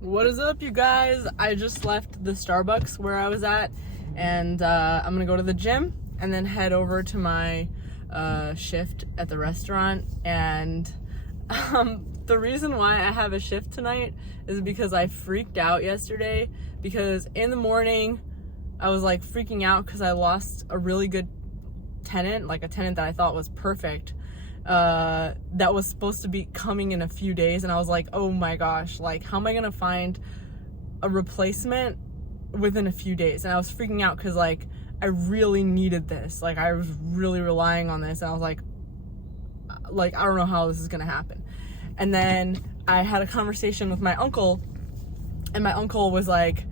What is up, you guys? I just left the Starbucks where I was at, and I'm gonna go to the gym and then head over to my shift at the restaurant. And the reason why I have a shift tonight is because I freaked out yesterday, because in the morning I was like freaking out because I lost a really good tenant, like a tenant that I thought was perfect, that was supposed to be coming in a few days, and I was like, oh my gosh, like how am I gonna find a replacement within a few days? And I was freaking out because like I really needed this, like I was really relying on this, and I was like I don't know how this is gonna happen. And then I had a conversation with my uncle, and my uncle was like,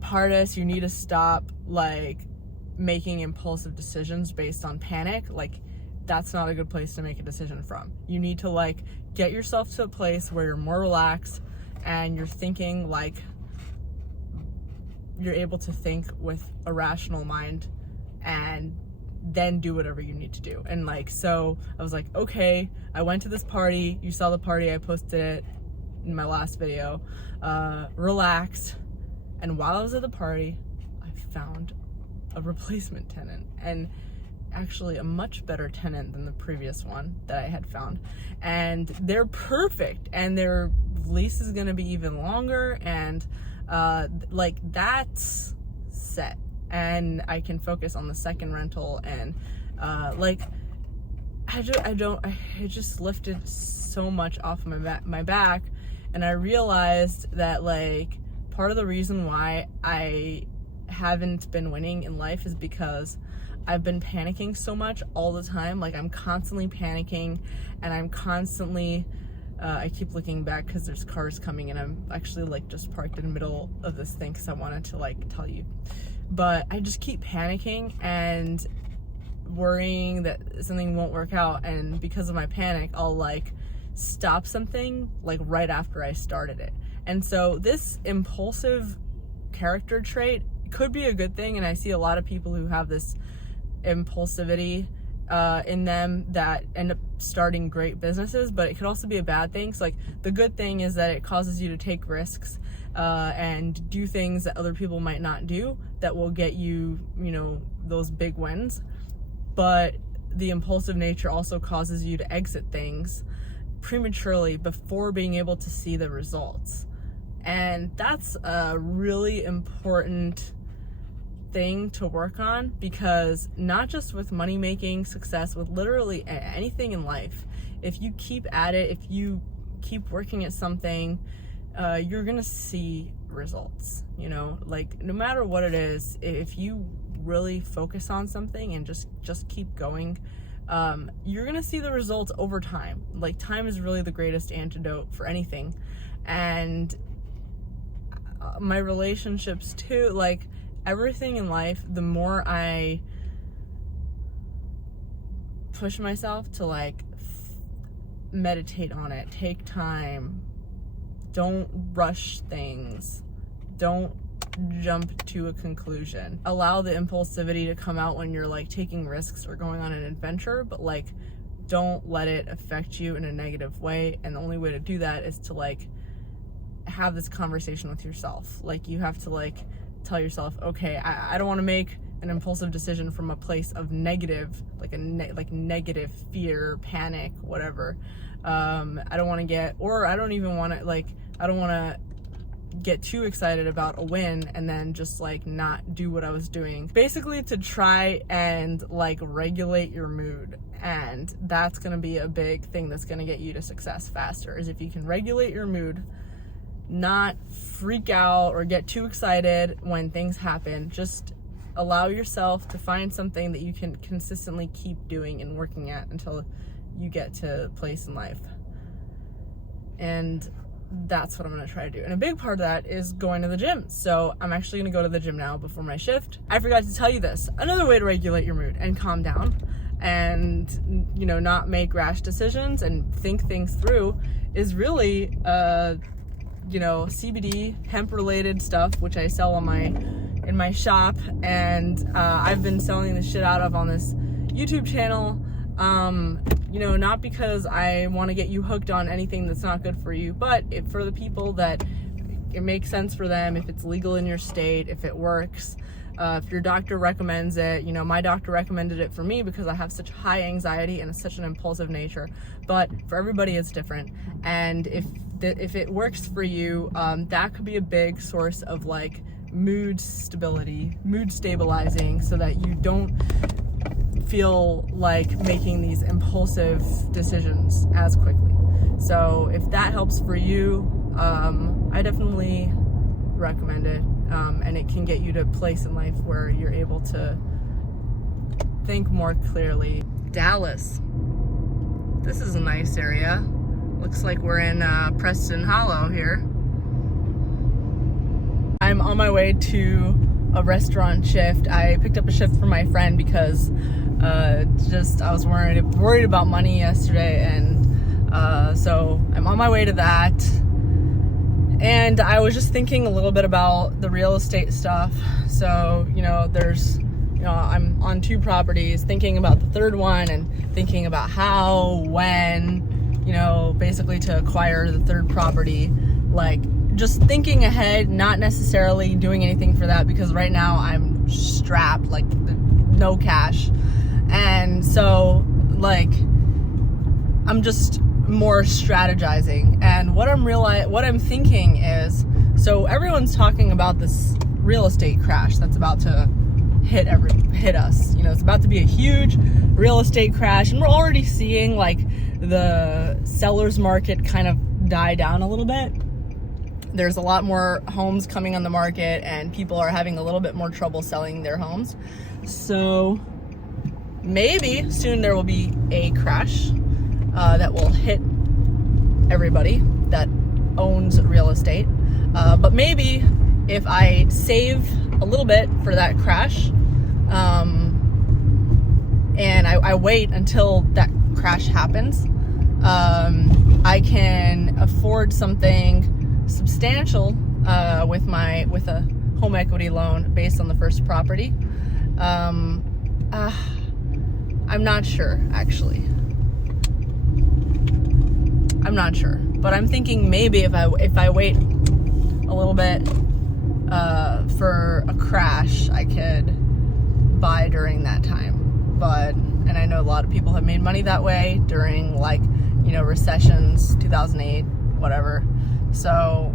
Pardis, you need to stop like making impulsive decisions based on panic. Like that's not a good place to make a decision from. You need to like get yourself to a place where you're more relaxed and you're thinking like you're able to think with a rational mind, and then do whatever you need to do. And like, so I was like, okay, I went to this party. You saw the party, I posted it in my last video. Relaxed. And while I was at the party, I found a replacement tenant, and actually a much better tenant than the previous one that I had found. And they're perfect, and their lease is gonna be even longer, and like that's set. And I can focus on the second rental, and like it just lifted so much off my back, and I realized that like part of the reason why I haven't been winning in life is because I've been panicking so much all the time. Like I'm constantly panicking, and I'm constantly I keep looking back because there's cars coming, and I'm actually like just parked in the middle of this thing because I wanted to like tell you. But I just keep panicking and worrying that something won't work out, and because of my panic I'll like stop something like right after I started it. And so this impulsive character trait could be a good thing, and I see a lot of people who have this impulsivity in them that end up starting great businesses, but it could also be a bad thing. So like the good thing is that it causes you to take risks and do things that other people might not do that will get you, you know, those big wins. But the impulsive nature also causes you to exit things prematurely before being able to see the results. And that's a really important thing to work on, because not just with money making, success, with literally anything in life, if you keep at it, if you keep working at something, you're gonna see results. You know, like no matter what it is, if you really focus on something and just keep going, you're gonna see the results over time. Like time is really the greatest antidote for anything. And my relationships too, like everything in life, the more I push myself to like meditate on it, take time, don't rush things, don't jump to a conclusion, allow the impulsivity to come out when you're like taking risks or going on an adventure, but like don't let it affect you in a negative way. And the only way to do that is to like have this conversation with yourself. Like you have to like tell yourself, okay, I don't want to make an impulsive decision from a place of negative, like negative fear, panic, whatever. I don't want to get, or I don't even want to like, I don't want to get too excited about a win and then just like not do what I was doing. Basically to try and like regulate your mood. And that's going to be a big thing that's going to get you to success faster, is if you can regulate your mood, not freak out or get too excited when things happen. Just allow yourself to find something that you can consistently keep doing and working at until you get to a place in life. And that's what I'm going to try to do. And a big part of that is going to the gym. So I'm actually going to go to the gym now before my shift. I forgot to tell you this. Another way to regulate your mood and calm down and, you know, not make rash decisions and think things through is really, you know, CBD, hemp related stuff, which I sell on in my shop. And I've been selling the shit out of on this YouTube channel. You know, not because I want to get you hooked on anything that's not good for you, but for the people that it makes sense for them, if it's legal in your state, if it works, if your doctor recommends it. My doctor recommended it for me because I have such high anxiety and such an impulsive nature, but for everybody it's different. And if it works for you, that could be a big source of like mood stability, mood stabilizing, so that you don't feel like making these impulsive decisions as quickly. So if that helps for you, I definitely recommend it. And it can get you to a place in life where you're able to think more clearly. Dallas. This is a nice area. Looks like we're in Preston Hollow here. I'm on my way to a restaurant shift. I picked up a shift for my friend because I was worried about money yesterday, and so I'm on my way to that. And I was just thinking a little bit about the real estate stuff. So, I'm on 2 properties, thinking about the third one and thinking about how, when, basically to acquire the third property. Like, just thinking ahead, not necessarily doing anything for that, because right now I'm strapped, like no cash. And so, like, I'm just more strategizing. And what I'm thinking is, so everyone's talking about this real estate crash that's about to hit us. It's about to be a huge real estate crash, and we're already seeing like the seller's market kind of die down a little bit. There's a lot more homes coming on the market, and people are having a little bit more trouble selling their homes. So maybe soon there will be a crash that will hit everybody that owns real estate. But maybe if I save a little bit for that crash, and I wait until that crash happens, I can afford something substantial with a home equity loan based on the first property. I'm not sure, actually. I'm not sure, but I'm thinking maybe if I wait a little bit for a crash, I could buy during that time. And I know a lot of people have made money that way during recessions, 2008, whatever. So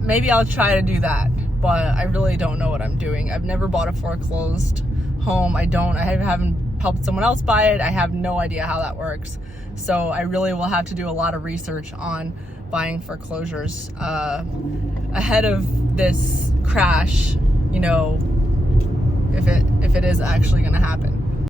maybe I'll try to do that, but I really don't know what I'm doing. I've never bought a foreclosed home. I haven't helped someone else buy it. I have no idea how that works. So I really will have to do a lot of research on buying foreclosures ahead of this crash, if it is actually going to happen.